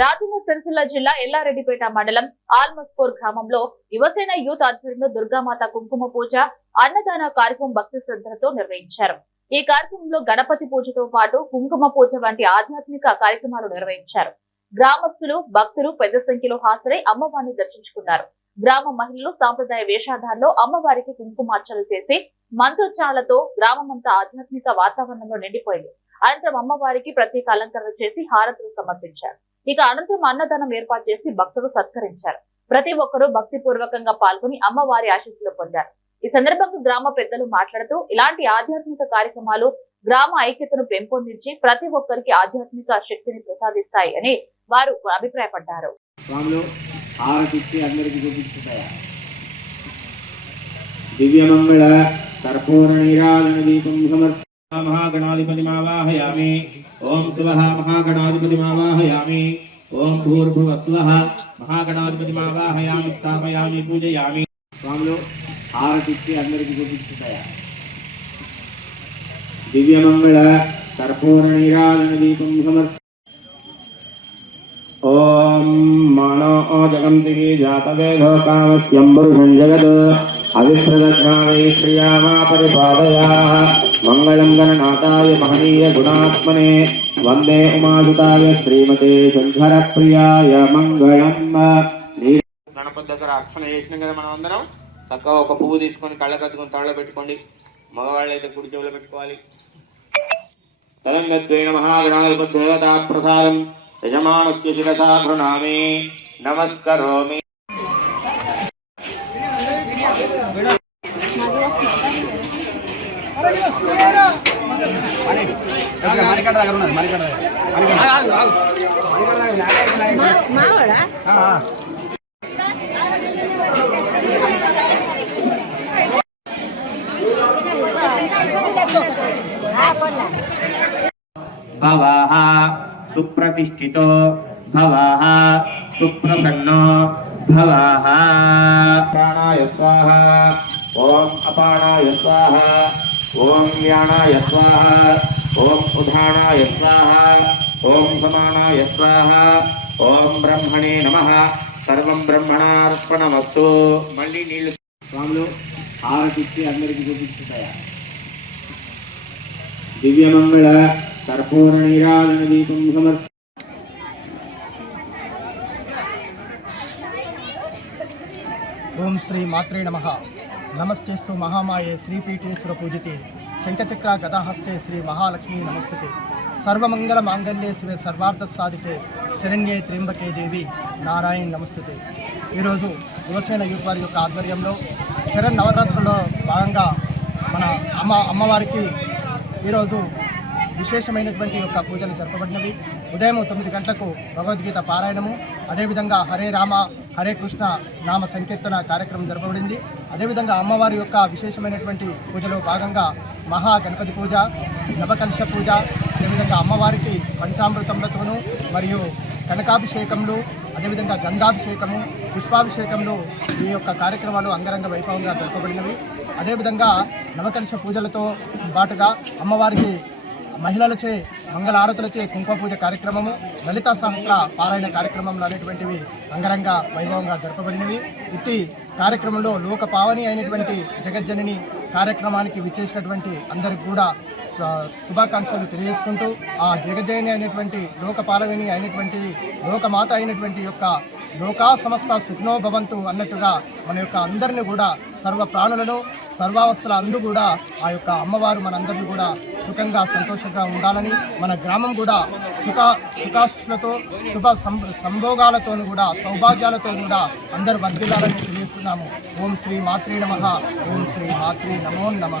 రాజన్న సిరిసిల్ల జిల్లా ఎల్లారెడ్డిపేట మండలం ఆల్మస్పూర్ గ్రామంలో యువసేన యూత్ ఆధ్వర్యంలో దుర్గామాత కుంకుమ పూజ అన్నదాన కార్యక్రమం భక్తి శ్రద్ధలతో నిర్వహించారు. ఈ కార్యక్రమంలో గణపతి పూజతో పాటు కుంకుమ పూజ వంటి ఆధ్యాత్మిక కార్యక్రమాలు నిర్వహించారు. గ్రామస్తులు భక్తులు పెద్ద సంఖ్యలో హాజరై అమ్మవారిని దర్శించుకున్నారు. గ్రామ మహిళలు సాంప్రదాయ వేషాధారంలో అమ్మవారికి కుంకుమార్చనలు చేసి మంత్రోచ్చారాలతో గ్రామమంతా ఆధ్యాత్మిక వాతావరణంలో నిండిపోయింది. అనంతరం అమ్మవారికి ప్రత్యేక అలంకరణ చేసి హారతులు సమర్పించారు. ఇక అనంతరం అన్నదానం ఏర్పాటు చేసి భక్తులు సత్కరించారు. ప్రతి ఒక్కరూ భక్తి పూర్వకంగా పాల్గొని అమ్మవారి ఆశీస్సులు పొందారు. ఈ సందర్భంగా గ్రామ పెద్దలు మాట్లాడుతూ ఇలాంటి ఆధ్యాత్మిక కార్యక్రమాలు గ్రామ ఐక్యతను పెంపొందించి ప్రతి ఒక్కరికి ఆధ్యాత్మిక శక్తిని ప్రసాదిస్తాయి అని వారు అభిప్రాయపడ్డారు. దివ్యమంగళ కర్పూర నీరాజన దీపం సమర్ప ఓం శివ మహాగణాధిపతిమావాహయామి. ఓం భూర్భువ స్వ మహాగణాధిపతిమావాహయామి స్థాపయామి పూజయామి స్వాములు హారతిచ్చి అందరికి చూపిస్తున్నాయా దివ్యమంగళ కర్పూర నీరాజన దీపం సమర్ప ఓం మానో జగంతికి జాతవేదో కామస్యం పురుషం జగత్ అవిశ్రదఘ్నావై శ్రియామా పరిపాదయా మంగళం గణనాథాయ మహనీయ గుణాత్మనే వందే ఉమాసుతాయ శ్రీమతే శంకర ప్రియాయ మంగళం గణపతి దగ్గర అర్చన చేసినాం కదా మనం అందరం చక్కగా ఒక పువ్వు తీసుకొని కళ్ళ కత్తుకొని తళ్ళ పెట్టుకోండి. మగవాళ్ళు అయితే కుడి చెవులో పెట్టుకోవాలి. మహాగ్రహాలు దేవతా ప్రసాదం యజమానస్య శిరసా గృణామి నమస్కరోమి భవః సుప్రతిష్ఠితో భవః సుప్రసన్నో భవః ప్రాణాయ స్వాహ ఓం అపానాయ స్వాహ ఓం వ్యానాయ స్వాహ ఓం ఉధానాయ స్వాహ ఓం సమానాయ స్వాహ ఓం బ్రహ్మణే నమ సర్వం బ్రహ్మణార్పణమస్తు. మళ్ళీ నీళ్ళు స్వాములు ఆరతిచ్చి అందరికీ చూపిస్తున్నాయా దివ్యమంగళ కర్పూర నీరాజన దీపం సమర్ప ఓం శ్రీ మాత్రే నమ. నమస్తేస్తు మహామాయే శ్రీపీఠేశ్వర పూజితే. శంఖచక్ర గదాహస్తే శ్రీ మహాలక్ష్మి నమస్తుతే. సర్వమంగళ మాంగళ్యే శివ సర్వార్థ సాధితే. శరణ్యే త్రింబకే దేవి నారాయణ నమస్తుతే. ఈరోజు యువసేన యూత్ వారి యొక్క ఆధ్వర్యంలో శరణ్ నవరాత్రుల్లో భాగంగా మన అమ్మ అమ్మవారికి ఈరోజు విశేషమైనటువంటి యొక్క పూజలు జరపబడినవి. ఉదయం తొమ్మిది గంటలకు భగవద్గీత పారాయణము. అదేవిధంగా హరే రామ హరే కృష్ణ నామ సంకీర్తన కార్యక్రమం జరపబడింది. అదేవిధంగా అమ్మవారి యొక్క విశేషమైనటువంటి పూజలో భాగంగా మహా గణపతి పూజ నవకలశ పూజ అదేవిధంగా అమ్మవారికి పంచామృతములతోనూ మరియు కనకాభిషేకములు అదేవిధంగా గంధాభిషేకము పుష్పాభిషేకములు ఈ యొక్క కార్యక్రమాలు అంగరంగ వైభవంగా జరపబడినవి. అదేవిధంగా నవకలశ పూజలతో పాటుగా అమ్మవారికి మహిళలచే మంగళారతులచే కుంకుమ పూజ కార్యక్రమము లలిత సహస్ర పారాయణ కార్యక్రమంలో అనేటువంటివి అంగరంగ వైభవంగా జరపబడినవి. ఇట్టి కార్యక్రమంలో లోక పావని అయినటువంటి జగజ్జనని కార్యక్రమానికి విచ్చేసినటువంటి అందరికి కూడా శుభాకాంక్షలు తెలియజేసుకుంటూ ఆ జగజ్జయని అయినటువంటి లోక పాలవిని అయినటువంటి లోకమాత అయినటువంటి యొక్క లోకా సమస్త సుఖనో భవంతు అన్నట్టుగా మన యొక్క అందరిని కూడా సర్వ ప్రాణులను సర్వావస్థల అందు కూడా ఆ యొక్క అమ్మవారు మనందరినీ కూడా సుఖంగా సంతోషంగా ఉండాలని మన గ్రామం కూడా సుఖ సుఖాశులతో శుభ సం- సంభోగాలతో కూడా సౌభాగ్యాలతో కూడా అందరు వర్ధిల్లాలని తెలియజేస్తున్నాము. ఓం శ్రీ మాత్రే నమ. ఓం శ్రీ మాత్రే నమో నమ.